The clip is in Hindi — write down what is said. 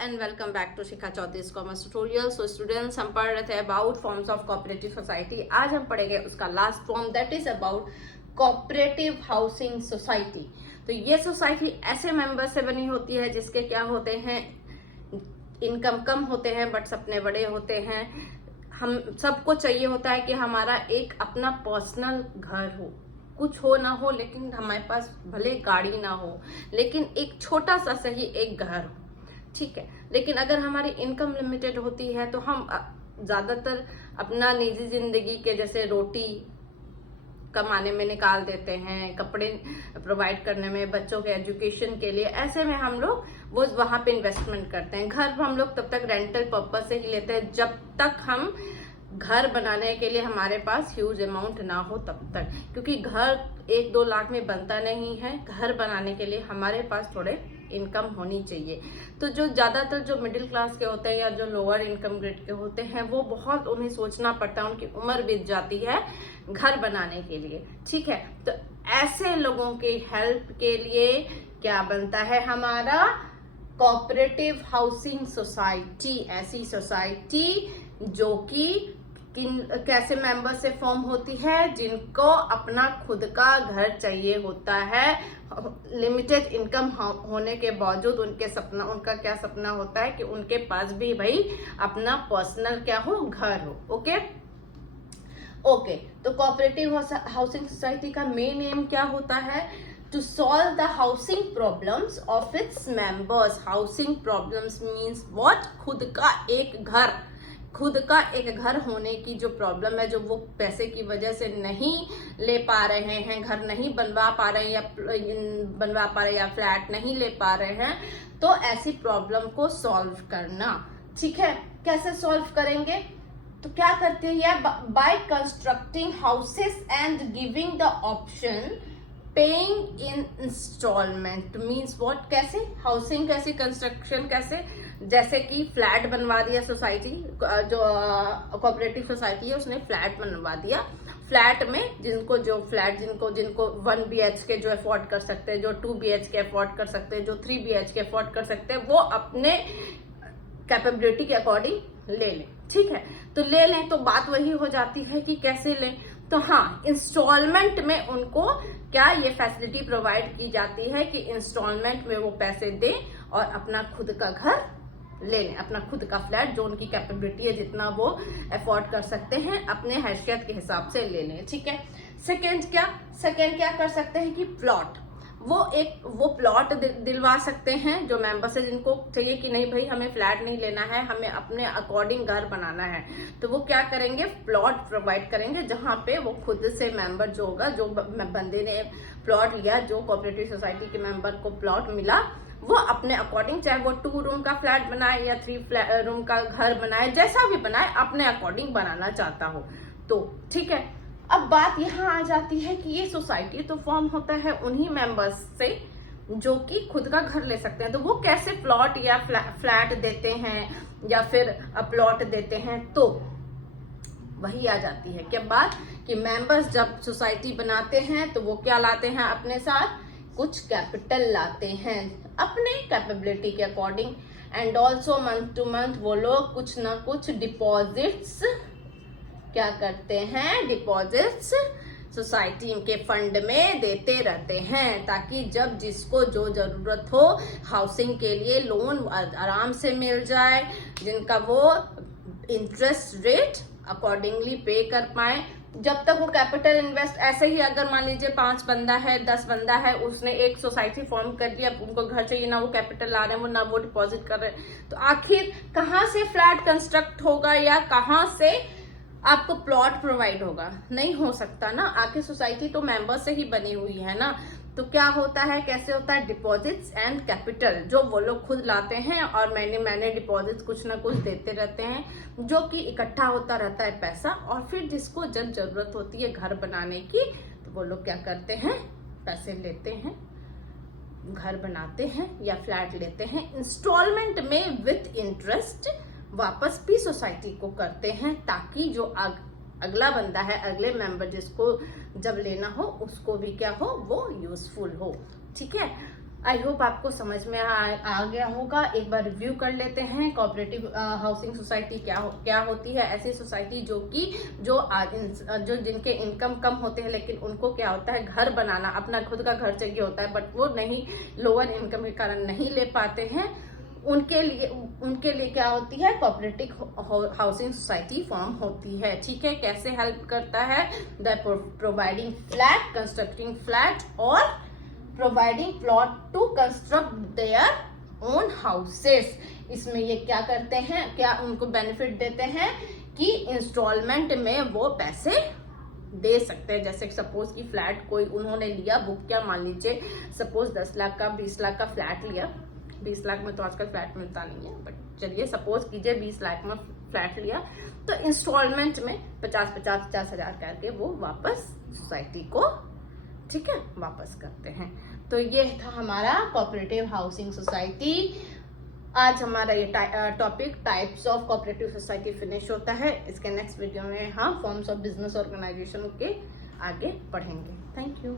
And welcome back to Shikha Chaudhary commerce tutorial. So students, हम पढ़ रहे थे about forms of cooperative society. आज हम पढ़ेंगे उसका last form, that is about cooperative housing society. तो ये सोसाइटी ऐसे मेंबर से बनी होती है जिसके क्या होते हैं, इनकम कम होते हैं बट सपने बड़े होते हैं। हम सबको चाहिए होता है कि हमारा एक अपना पर्सनल घर हो, कुछ हो ना हो, लेकिन हमारे पास भले गाड़ी ना हो, लेकिन एक छोटा सा सही एक घर हो, ठीक है। लेकिन अगर हमारी इनकम लिमिटेड होती है तो हम ज्यादातर अपना निजी जिंदगी के जैसे रोटी कमाने में निकाल देते हैं, कपड़े प्रोवाइड करने में, बच्चों के एजुकेशन के लिए, ऐसे में हम लोग वो वहां पे इन्वेस्टमेंट करते हैं। घर हम लोग तब तक रेंटल पर्पज से ही लेते हैं जब तक हम घर बनाने के लिए हमारे पास ह्यूज अमाउंट ना हो तब तक, क्योंकि घर 1-2 लाख में बनता नहीं है। घर बनाने के लिए हमारे पास थोड़े इनकम होनी चाहिए। तो जो ज्यादातर जो मिडिल क्लास के होते हैं या जो लोअर इनकम ग्रेड के होते हैं, वो बहुत उन्हें सोचना पड़ता है, उनकी उम्र बीत जाती है घर बनाने के लिए, ठीक है। तो ऐसे लोगों की हेल्प के लिए क्या बनता है हमारा कोऑपरेटिव हाउसिंग सोसाइटी। ऐसी सोसाइटी जो कि कैसे मेंबर से फॉर्म होती है, जिनको अपना खुद का घर चाहिए होता है। लिमिटेड इनकम होने के बावजूद उनका क्या सपना होता है कि उनके पास भी भाई अपना पर्सनल क्या हो, घर हो। ओके, तो कोऑपरेटिव हाउसिंग सोसाइटी का मेन एम क्या होता है? To solve the housing problems of its members. Housing problems means what? खुद का एक घर होने की जो प्रॉब्लम है, जो वो पैसे की वजह से नहीं ले पा रहे हैं, घर नहीं बनवा पा रहे या फ्लैट नहीं ले पा रहे हैं, तो ऐसी प्रॉब्लम को सॉल्व करना, ठीक है। कैसे सॉल्व करेंगे? तो क्या करते हैं? By constructing houses and giving the option paying in instalment. Means what? कैसे हाउसिंग, कैसे कंस्ट्रक्शन, कैसे? जैसे कि फ्लैट बनवा दिया सोसाइटी, जो कोऑपरेटिव सोसाइटी है उसने फ्लैट बनवा दिया। फ्लैट में जिनको 1 BHK जो अफोर्ड कर सकते हैं, जो 2 BHK अफोर्ड कर सकते हैं, जो 3 BHK अफोर्ड कर सकते हैं, वो अपने कैपेबिलिटी के अकॉर्डिंग ले लें, ठीक है। तो ले लें तो बात वही हो जाती है कि कैसे लें। तो हाँ, इंस्टॉलमेंट में उनको क्या ये फैसिलिटी प्रोवाइड की जाती है कि इंस्टॉलमेंट में वो पैसे दें और अपना खुद का घर ले लें, अपना खुद का फ्लैट जो उनकी कैपेबिलिटी है, जितना वो अफोर्ड कर सकते हैं, अपने हैसियत के हिसाब से ले लें, ठीक है। सेकंड क्या कर सकते हैं कि प्लॉट, वो प्लॉट दिलवा सकते हैं जो मेंबर्स है, जिनको चाहिए कि नहीं भाई हमें फ्लैट नहीं लेना है, हमें अपने अकॉर्डिंग घर बनाना है, तो वो क्या करेंगे? प्लॉट प्रोवाइड करेंगे, जहां पे वो खुद से मेंबर जो होगा, जो बंदे ने प्लॉट लिया, जो कोऑपरेटिव सोसाइटी के मेंबर को प्लॉट मिला, वो अपने अकॉर्डिंग, चाहे वो 2 रूम का फ्लैट बनाए या 3 रूम का घर बनाए, जैसा भी बनाए, अपने अकॉर्डिंग बनाना चाहता हो तो, ठीक है। अब बात यहाँ आ जाती है कि ये सोसाइटी तो फॉर्म होता है उन्हीं मेंबर्स से जो कि खुद का घर ले सकते हैं। तो वो कैसे प्लॉट या फ्लैट देते हैं या फिर प्लॉट देते हैं? तो वही आ जाती है क्या बात कि मेंबर्स जब सोसाइटी बनाते हैं तो वो क्या लाते हैं अपने साथ? कुछ कैपिटल लाते हैं अपने कैपेबिलिटी के according, and also month two month वो लोग कुछ ना कुछ डिपॉजिट्स क्या करते हैं? डिपॉजिट्स सोसाइटी के फंड में देते रहते हैं, ताकि जब जिसको जो जरूरत हो हाउसिंग के लिए लोन आराम से मिल जाए, जिनका वो इंटरेस्ट रेट अकॉर्डिंगली पे कर पाए। जब तक वो कैपिटल इन्वेस्ट, ऐसे ही अगर मान लीजिए 5 बंदा है, 10 बंदा है, उसने एक सोसाइटी फॉर्म कर दिया, उनको घर चाहिए, ना वो कैपिटल ला रहे हैं, वो ना वो डिपॉजिट कर रहे हैं, तो आखिर कहाँ से फ्लैट कंस्ट्रक्ट होगा या कहाँ से आपको प्लॉट प्रोवाइड होगा? नहीं हो सकता ना। आखिर सोसाइटी तो मेंबर से ही बनी हुई है ना। तो क्या होता है, कैसे होता है? डिपॉजिट्स एंड कैपिटल जो वो लोग खुद लाते हैं और महीने डिपॉजिट्स कुछ ना कुछ देते रहते हैं, जो कि इकट्ठा होता रहता है पैसा, और फिर जिसको जब जरूरत होती है घर बनाने की, तो वो लोग क्या करते हैं? पैसे लेते हैं, घर बनाते हैं या फ्लैट लेते हैं, इंस्टॉलमेंट में विथ इंटरेस्ट वापस भी सोसाइटी को करते हैं, ताकि जो अगला बंदा है, अगले मेंबर जिसको जब लेना हो, उसको भी क्या हो? वो यूजफुल हो, ठीक है। आई होप आपको समझ में आ गया होगा। एक बार रिव्यू कर लेते हैं। कोऑपरेटिव हाउसिंग सोसाइटी क्या होती है। ऐसी सोसाइटी जो जिनके इनकम कम होते हैं, लेकिन उनको क्या होता है, घर बनाना, अपना खुद का घर चाहिए होता है, बट वो नहीं, लोअर इनकम के कारण नहीं ले पाते हैं। उनके लिए क्या होती है, कोऑपरेटिव हाउसिंग सोसाइटी फॉर्म होती है। ठीक है, कैसे हेल्प करता है, the providing flat, constructing flat और providing plot to construct their own houses. इसमें ये क्या करते हैं, क्या उनको बेनिफिट देते हैं कि इंस्टॉलमेंट में वो पैसे दे सकते हैं। जैसे सपोज कि फ्लैट कोई उन्होंने लिया, बुक किया, मान लीजिए सपोज 10 लाख का 20 लाख का फ्लैट लिया। 20 लाख में तो आजकल फ्लैट मिलता नहीं है, बट चलिए सपोज कीजिए 20 लाख में फ्लैट लिया, तो इंस्टॉलमेंट में 50 हजार करके वो वापस सोसाइटी को, ठीक है, वापस करते हैं। तो ये था हमारा कोऑपरेटिव हाउसिंग सोसाइटी। आज हमारा ये topic types of cooperative society finish होता है। इसके नेक्स्ट वीडियो में हम फॉर्म्स ऑफ बिजनेस ऑर्गेनाइजेशन के आगे पढ़ेंगे। Thank you.